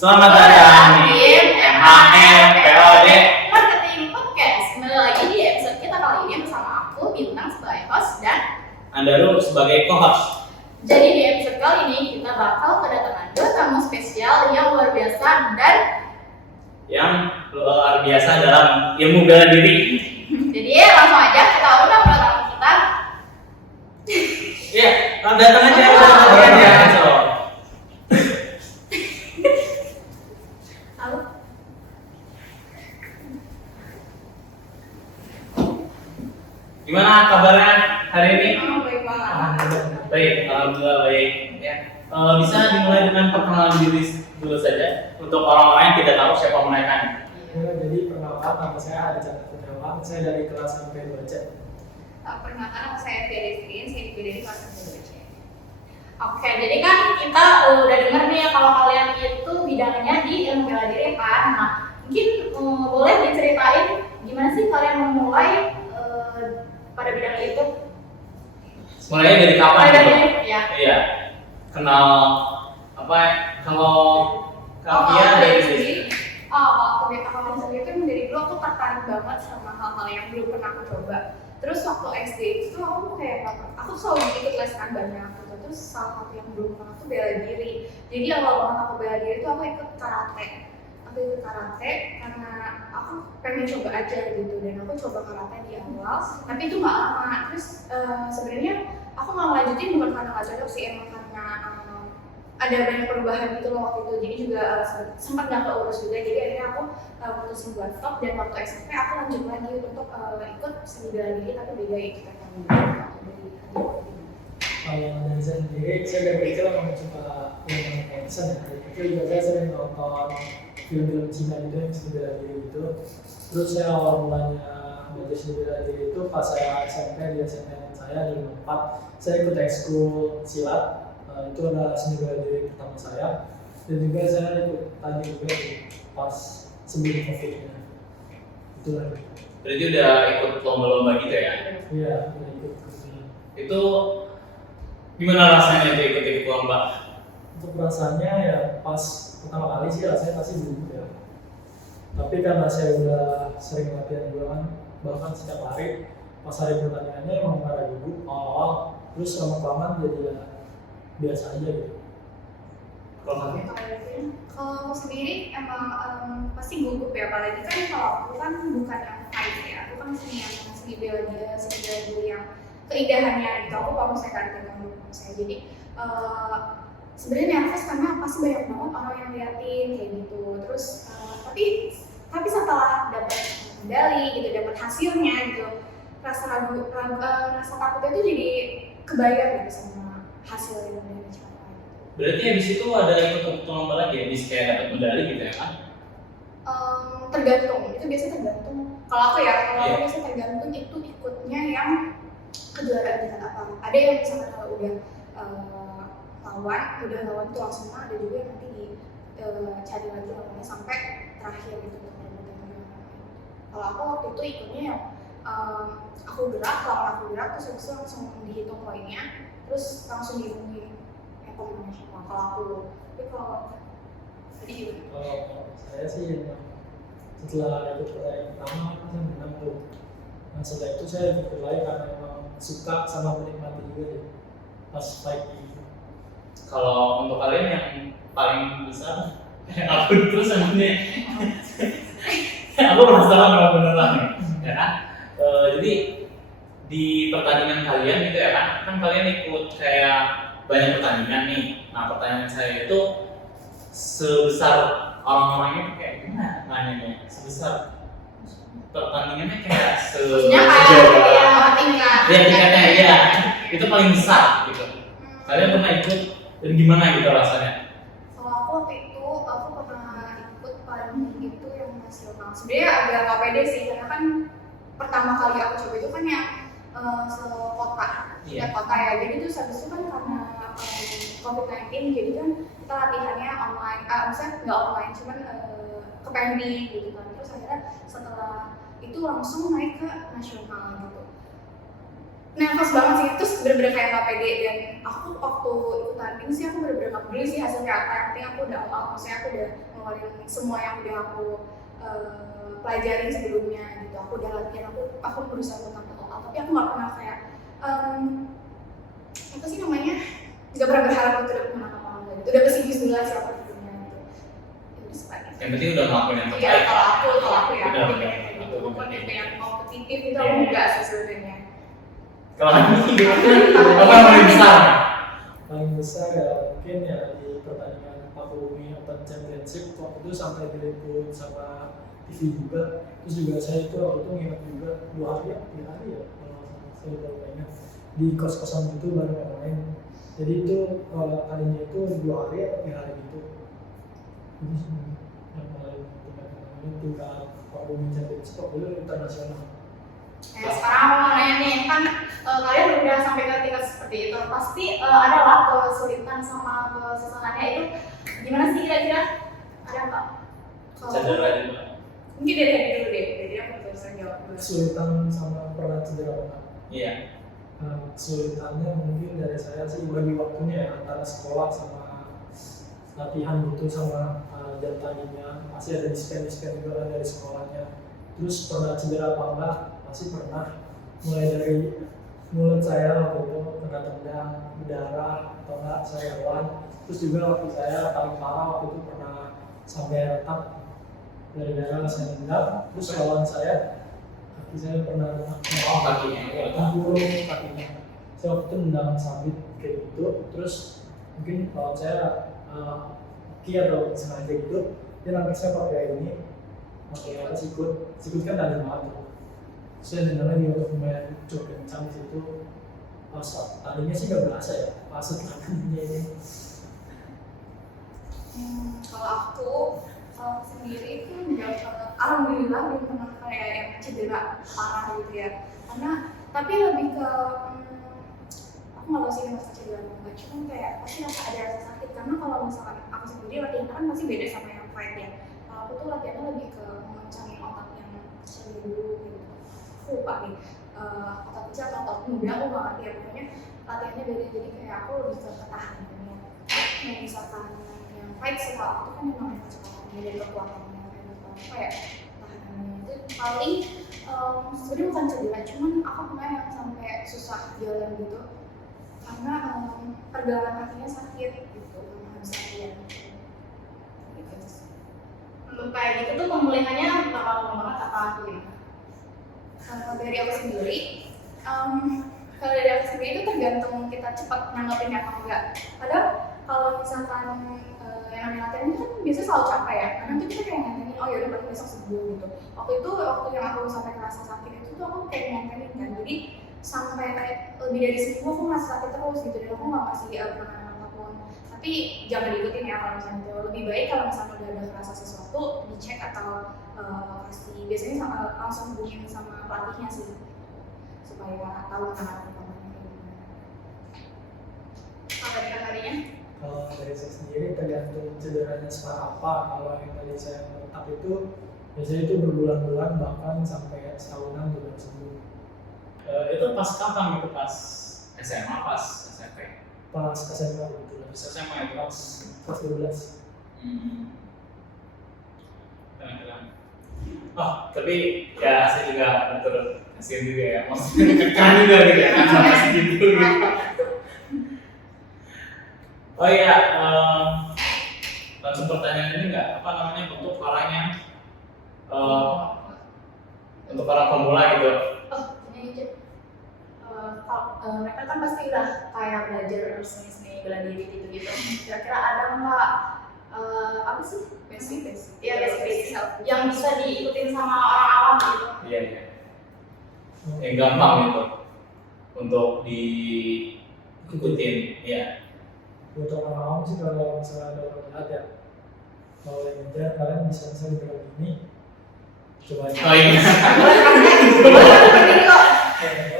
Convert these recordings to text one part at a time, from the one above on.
Selamat datang di MHM POD Marketing Podcast. Kembali lagi di episode kita kali ini bersama aku Bintang sebagai host dan Andaru sebagai co-host. jadi di episode kali ini kita bakal kedatangan dua tamu spesial yang luar biasa dan Yang luar biasa dalam ilmu bela diri. jadi langsung aja kita undang dua tamu kita. Iya, datang aja. So. Halo. Gimana kabarnya hari ini? Baik banget. Baik, alhamdulillah baik. Ya. Bisa dimulai dengan perkenalan diri dulu saja untuk orang-orang yang tidak tahu siapa mereka. Ya, jadi perkenalkan nama saya Arjana Putrawan, saya dari kelas MP2C. Perkenalkan nama saya Fidelis, saya juga dari kelas 2C. Oke, jadi kan kita udah dengar nih ya kalau kalian itu bidangnya di ilmu bela diri kan. Nah, mungkin boleh diceritain gimana sih kalian memulai pada bidang itu? Mulainya dari kapan? Mulai dari gitu? ya. Iya. Kenal apa? Kalau kalian dari sini. Kalau kebiasaan sendiri itu dari dulu aku tertarik banget sama hal-hal yang belum pernah aku coba. Terus waktu SD itu aku kayak aku selalu ikut les kan banyak gitu. Terus salah satu yang belum pernah aku bela diri. Jadi awal banget aku bela diri itu aku ikut karate. Aku ikut karate karena aku pengen coba aja gitu, dan aku coba karate di awal, tapi itu nggak lama. Terus sebenarnya aku nggak lanjutin bukan karena nggak cocok sih, emang karena ada banyak perubahan gitu loh waktu itu, jadi juga sempat nggak keurus juga, jadi akhirnya aku putusin buat stop. Dan waktu SMP aku lanjut lagi untuk ikut seni bela diri tapi beda itu kan. Kalau dari saya sendiri, saya dari kecil memang suka film action ya. Dari kecil juga saya sering nonton film-film Cina gitu yang seni bela diri gitu. Terus saya awal mulanya belajar seni bela diri itu pas saya SMP di SMN saya di 4, saya ikut ekskul silat. Itu adalah seni bela diri pertama saya, dan juga saya ikut tadi juga pas sebelum COVID-nya. Itulah. Berarti udah ikut lomba-lomba gitu ya? Iya, udah ikut kesini. Itu gimana rasanya itu ikut lomba? Untuk rasanya ya pas pertama kali sih rasanya pasti gugup ya. Tapi karena saya udah sering latihan juga kan, bahkan setiap hari, pas hari pertandingannya emang pada gugup awal-awal, terus lama-kelamaan jadi ya biasa aja gitu. Kalau kamu? Kalau aku sendiri emang pasti gugup ya, apalagi kan kalau aku kan bukan yang fight ya, aku kan seni bela diri yang keindahannya itu aku kalau saya karate saya. Jadi sebenarnya nervous karena pasti banyak banget orang yang liatin kayak gitu. Terus tapi setelah dapat medali gitu, dapat hasilnya gitu, rasa takutnya itu jadi kebayar gitu sama hasil yang udah dicapai. Berarti habis itu ada ikut lomba lagi ya? Bisa kayak dapat medali gitu ya kan? Tergantung, itu biasanya tergantung. Kalau aku ya, kalau Iya. aku biasanya tergantung itu ikutnya yang kejuaraan tingkat apa. Ada yang misalkan kalau udah lawan tuh langsung menang, ada juga yang nanti cari lagi lawannya sampai terakhir gitu. Kalau aku waktu itu ikutnya yang lawan aku gerak terus habis itu langsung dihitung poinnya, terus langsung dihubungi pemenang nasional. Kalau aku, tapi kalau tadi gimana? Kalau saya sih emang setelah ikut pertandingan pertama saya menang tuh. Nah setelah itu saya ikut berlari karena emang suka sama menikmati juga ya, pas fight gitu. Kalau untuk kalian yang paling besar, aku terus sebenarnya, aku penasaran sama beneran nih, ya kan? Jadi di pertandingan kalian gitu ya kan kalian ikut kayak banyak pertandingan nih. Nah pertanyaan saya itu sebesar orang-orangnya tuh kayak gimana nanyanya? Sebesar pertandingannya kayak Maksudnya kayak tingkatnya ya itu paling besar gitu. Kalian pernah ikut dan gimana gitu rasanya? Kalau aku waktu itu aku pernah ikut paling tinggi itu yang nasional. Sebenarnya agak nggak pede sih karena kan pertama kali aku coba itu kan yang sekota, Iya. kota ya. Jadi terus habis itu kan karena COVID-19, jadi kan kita latihannya online, misalnya nggak online, cuman ke PMI gitu kan. Terus akhirnya setelah itu langsung naik ke nasional gitu. nervous banget sih, terus bener-bener kayak gak pede. Dan aku waktu ikutan ini sih aku bener-bener gak peduli sih hasilnya apa, yang penting aku udah maksudnya aku udah ngeluarin semua yang udah aku pelajarin sebelumnya gitu. Aku udah latihan, aku berusaha untuk tampil total, tapi aku gak pernah kayak apa sih namanya, gak pernah berharap untuk dapat menang apa enggak gitu. Udah pesimis dulu lah siapa tentunya gitu. Itu sebagai Yang penting udah ngelakuin yang iya, terbaik. kalau aku ya, Benar, aku benar. kayak gitu. Bukan tipe yang kompetitif itu Iya. aku enggak sih sebenarnya. Kalau ini apa yang paling besar? Paling besar ya mungkin ya di pertandingan Pakumi Open Championship waktu itu sampai diliput sama TV juga. Terus juga saya itu waktu itu nginep juga 2 hari ya, 3 hari ya kalau saya baru ingat di kos-kosan itu baru main. Jadi itu kalinya itu 2 hari atau 3 hari gitu. Ini sih yang paling tingkat Pakumi Championship waktu itu internasional. Nah, sekarang aku mau nanya nih, kan kalian udah sampai ke tingkat seperti itu, pasti ada lah kesulitan sama kesusahannya itu. Gimana sih kira-kira? Ada nggak? Cedera juga. Mungkin dari Hedi dulu deh, jadi aku bisa jawab dulu. Kesulitan sama pernah cedera apa? Iya. Kesulitannya mungkin dari saya sih bagi waktunya ya, antara sekolah sama latihan gitu sama jam tandingnya masih ada dispen juga kan dari sekolahnya. Terus pernah cedera apa enggak? Masih pernah, mulai dari mulut saya waktu itu kena tendang, berdarah atau enggak saya hewan. Terus juga waktu saya paling parah waktu itu pernah sampai retak dari darah saya nendang. Terus lawan saya kaki saya pernah Kakinya. tempurung kakinya. Saya waktu itu nendang sabit kayak gitu. Terus mungkin lawan saya kaki atau sengaja gitu, dia nangkis saya pakai ini, pakai apa sikut kan ada banget tuh. Saya nendangnya dia untuk lumayan cukup kencang di situ. Pas tadinya sih nggak berasa ya, pas setelahnya ini. Kalau aku sendiri itu nggak pernah, alhamdulillah belum pernah kayak yang cedera parah gitu ya. Karena tapi lebih ke aku nggak tahu sih ini masalah cedera atau enggak, cuma kayak pasti ada rasa sakit. Karena kalau misalkan aku sendiri latihan kan masih beda sama yang fight ya. Kalau aku tuh latihannya lebih ke mengencangin otak yang kecil dulu gitu. Aku lupa nih otak kecil atau otak muda aku nggak ngerti ya, pokoknya latihannya beda. Jadi kayak aku lebih ke ketahanannya. Nah misalkan yang fight setelah aku kan memang yang kecepatannya dan kekuatannya kayak tahanannya itu paling sebenarnya bukan cedera, cuman aku pernah yang sampai susah jalan gitu karena pergelangan kakinya sakit gitu karena habis latihan gitu sih. Untuk kayak gitu tuh pemulihannya bakal lama banget apa gimana? Kalau dari aku sendiri, kalau dari aku sendiri itu tergantung kita cepat nanggapin apa enggak. Padahal kalau misalkan yang namanya latihan itu kan biasanya selalu capek ya, karena tuh kita kayak ngantengin, oh yaudah berarti besok sembuh gitu. Waktu yang aku sampai kerasa sakit itu tuh aku kayak ngantengin kan, jadi sampai kayak lebih dari seminggu aku masih sakit terus gitu, dan aku nggak kasih penanganan apapun. Tapi jangan diikutin ya kalau misalnya itu. Lebih baik kalau misalnya udah ada kerasa sesuatu dicek atau kasih, biasanya langsung hubungin sama pelatihnya sih supaya tahu penanganan pertamanya gimana. Kalau dari harinya? Kalau dari saya sendiri tergantung cederanya separah apa. Kalau yang tadi saya menetap itu biasanya itu berbulan-bulan bahkan sampai setahunan baru sembuh. Itu pas kapan gitu? Pas SMA, pas SMP? Pas SMA gitu lah. Pas SMA itu Pas 12. Keren-keren. Oh, tapi ya saya juga betul kasihan juga ya, maksudnya keren juga gitu ya, sampai segitu gitu. Oh iya, langsung pertanyaan ini nggak, apa namanya, untuk parahnya, untuk para pemula gitu. Oh, ini aja. Mereka kan pasti udah kayak belajar seni bela diri gitu-gitu. Kira-kira ada nggak apa sih? Basic. Iya, basic yang bisa diikutin sama orang awam gitu. Iya, iya. Yang gampang gitu untuk diikutin, ya. Untuk orang awam sih kalau misalnya ada orang jahat ya, kalau yang jahat kalian bisa misalnya bilang gini, coba aja. Oh iya.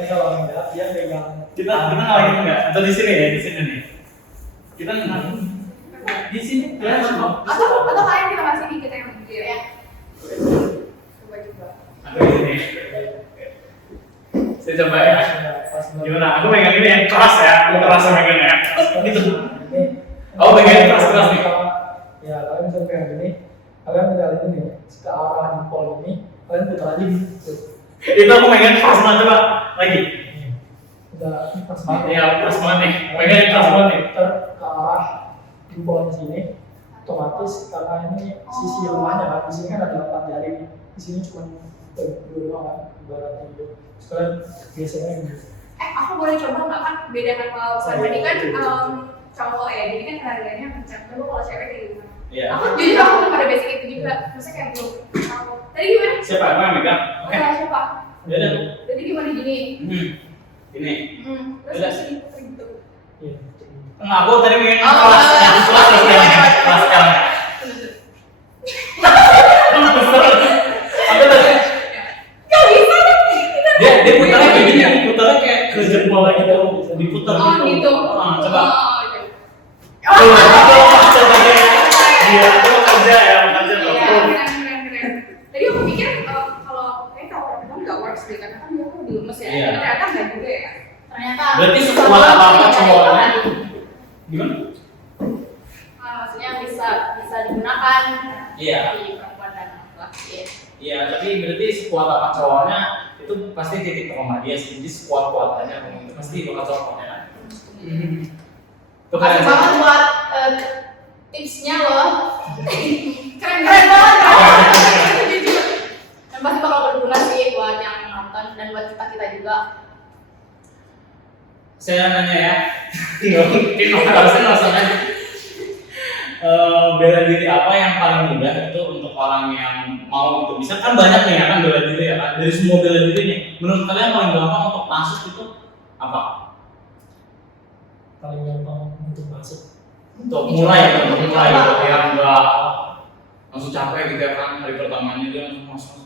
Kalau orang jahat dia pegang. Kita ngalamin nggak? Atau di sini ya, di sini nih. Kita ngalamin di sini ya, Atau kalian kita kasih nih kita yang begini ya. Coba. atau di sini. Saya coba ya. Pas ini, kalian tinggal ini ke arah jempol ini, kalian putar aja gitu. Itu aku megang pas banget, coba lagi. Udah pas banget. Iya, pas banget nih. Megang pas banget nih. Putar ke arah jempolnya sini, otomatis karena ini sisi lemahnya kan, di sini kan ada 4 jari, di sini cuma 2 doang kan, ibaratnya gitu. Sekarang biasanya gitu. Aku boleh coba nggak kan? Beda kan kalau tadi kan cowok ya, jadi kan tenaganya kencang. Coba kalau cewek kayak gimana? Iya. Aku jujur aku belum ada basic itu juga. Maksudnya kayak belum tahu. Tadi gimana? Siapa yang megang? Oke. Coba. Ya udah. Jadi gimana gini? Ini. Terus Udah. sini gitu. Iya. Enggak, aku tadi megang kelas sekarang. Aku tadi Gak bisa kan? dia putarnya kayak gini, putarnya kayak ke jempol gitu, diputar Oh gitu. Coba. Oh, Coba deh. Dia tuh kerja ya, kerja iya, tuh. keren. Tadi aku pikir kalau perempuan nggak works deh, karena kan dia tuh di lemes ya. Iya. Ternyata nggak juga ya. Ternyata Berarti sekuat apa cowoknya? Gimana? maksudnya bisa digunakan Iya. di perempuan dan laki. Iya, tapi berarti sekuat apa cowoknya itu pasti titik lemah dia sih. Jadi sekuat aja itu pasti bakal cocok ya. Tuh Makasih kan. banget buat tipsnya loh. Keren banget. Jujur. Dan pasti bakal berguna sih buat yang nonton dan buat kita juga. Saya nanya ya, tinggal harusnya langsung aja. Bela diri apa yang paling mudah itu untuk orang yang mau itu? Bisa kan banyak nih ya kan bela diri ya kan, dari semua bela diri nih. Menurut kalian paling gampang untuk masuk itu apa? Paling gampang untuk masuk. Untuk mulai gitu yang enggak langsung capek gitu ya kan, hari pertamanya dia langsung masuk,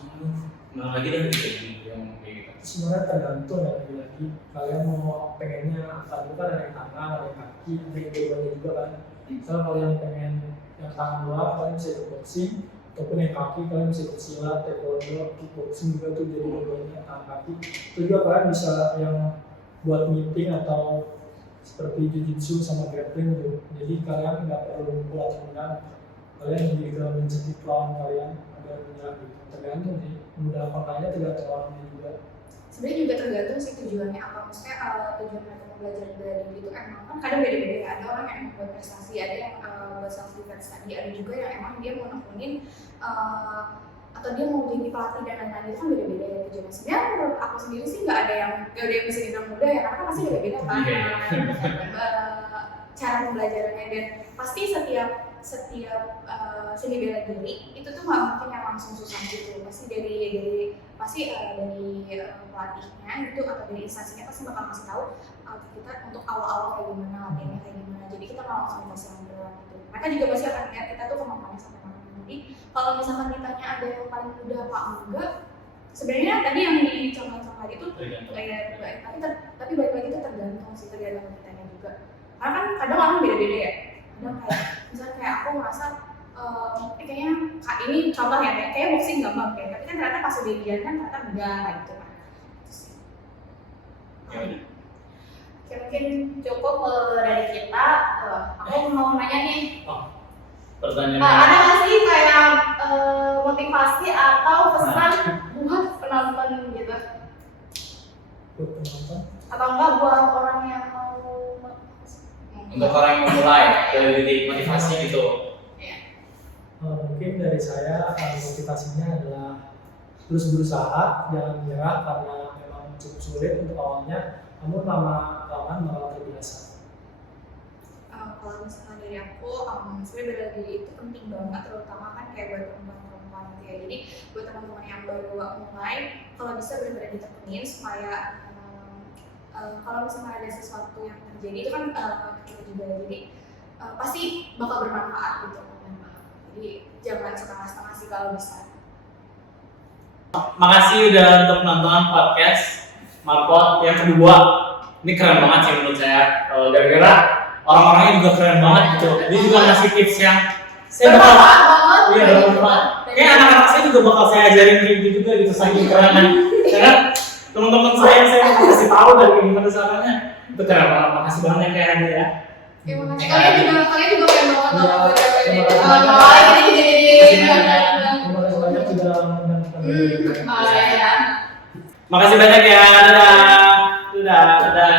nggak lagi dah gitu yang kayak gitu. Sebenarnya tergantung ya, lagi kalian mau pengennya tadi kan ada yang tangan, ada yang kaki, ada yang dua-duanya juga kan. Misalnya kalau yang pengen yang tangan doang, kalian bisa ikut boxing, ataupun yang kaki kalian bisa ikut silat, taekwondo, kickboxing juga tuh jadi dua-duanya tangan kaki. Itu juga kalian bisa yang buat meeting atau seperti jiu-jitsu sama grappling gitu. Jadi kalian nggak perlu mukul atau menang, kalian juga mencegah lawan kalian agar menyerang gitu. Tergantung sih, mudah makanya tergantung orangnya juga. Sebenarnya juga tergantung sih tujuannya apa. Maksudnya tujuan mereka mau belajar bela diri itu emang kan kadang beda-beda ya. Ada orang yang emang buat prestasi, ada yang buat self defense tadi, ada juga yang emang dia mau nekunin atau dia mau jadi pelatih dan lain-lain. Itu kan beda-beda ya tujuannya. Sebenarnya menurut aku sendiri sih nggak ada yang bisa dibilang mudah ya, karena pasti beda-beda kan cara pembelajarannya, dan pasti setiap seni bela diri itu tuh nggak mungkin yang langsung susah gitu. Pasti dari pelatihnya gitu atau dari instansinya pasti bakal ngasih tahu kita untuk awal-awal kayak gimana, latihannya kayak gimana. Jadi kita nggak langsung dikasih yang berat gitu. Mereka juga pasti akan lihat kita tuh kemampuannya sampai mana. Jadi kalau misalkan ditanya ada yang paling mudah apa enggak, sebenarnya tadi yang dicontoh tadi itu tapi balik lagi itu tergantung sih, tergantung kitanya juga. Karena kan kadang orang beda-beda ya. Kadang kayak misalnya kayak aku merasa kayaknya ini contoh ya, kayak boxing gampang kayak, tapi kan ternyata pas udah diajarkan ternyata enggak gitu kan. Oke, mungkin cukup dari kita. Aku mau nanya nih, Pertanyaan ada nggak sih kayak motivasi atau pesan buat penonton gitu? Buat penonton, Atau enggak buat orang yang mau untuk orang yang memulai dari motivasi gitu. mungkin dari saya motivasinya adalah terus berusaha, jangan menyerah karena memang cukup sulit untuk awalnya, namun lama-lama bakal terbiasa. Kalau misalnya dari aku, sebenarnya bela diri itu penting banget, terutama kan kayak buat perempuan-perempuan gitu ya. Jadi buat teman-teman yang baru mulai, kalau bisa benar-benar ditekunin supaya kalau misalnya ada sesuatu yang terjadi itu kan kita juga, jadi pasti bakal bermanfaat gitu. Jadi jangan setengah-setengah sih kalau bisa. Makasih udah untuk nonton podcast Marpot yang kedua. Ini keren banget sih menurut saya. Gara-gara orang-orangnya juga keren banget gitu. Dia juga ngasih tips yang saya bakal banget. iya bermanfaat. Kayak anak-anak saya juga bakal saya ajarin kayak gitu juga gitu, saking kerennya. Karena teman-teman saya mau kasih tahu dari gimana caranya. Itu keren banget. Makasih banget kayak Andi ya. Makasih. Kalian juga keren banget loh. Iya, terima kasih. Ini jadi saya. Makasih banyak ya. Dadah. Dadah. Dadah.